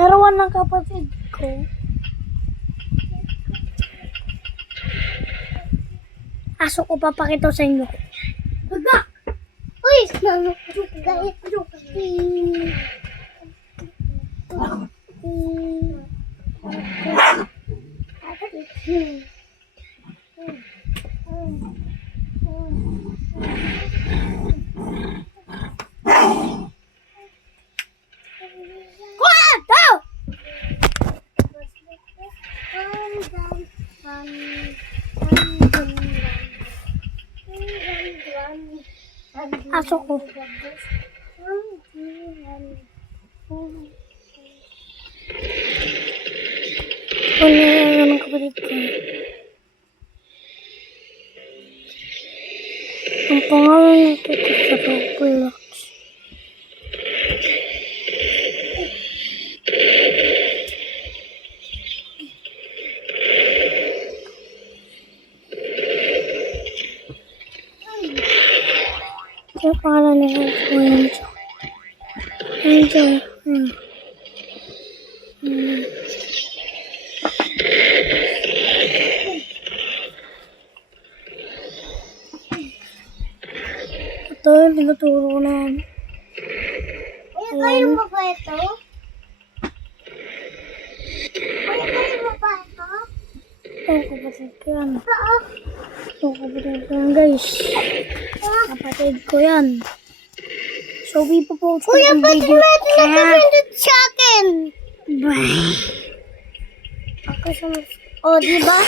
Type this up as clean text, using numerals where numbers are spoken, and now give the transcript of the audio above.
Larawan ng kapatid ko. Aso ko papakita sa inyo. Baga! Uy! Gayet! Aso ko. Ano ng kapatid ko? Ang pangalan nito sa Roblox. Kaya pangalan nito ko Angel. Angel. Ito yung tinuturo ko na yan. Kayo mo ba ito? Kayo mo ba ito? Ito kapatid ko yan. Oo. Ito kapatid ko yan guys. Kapatid ko yan. So ipopost ko Kuya, yung ba't video. may nakapindot sa akin? Bye. Ako sa... O, diba?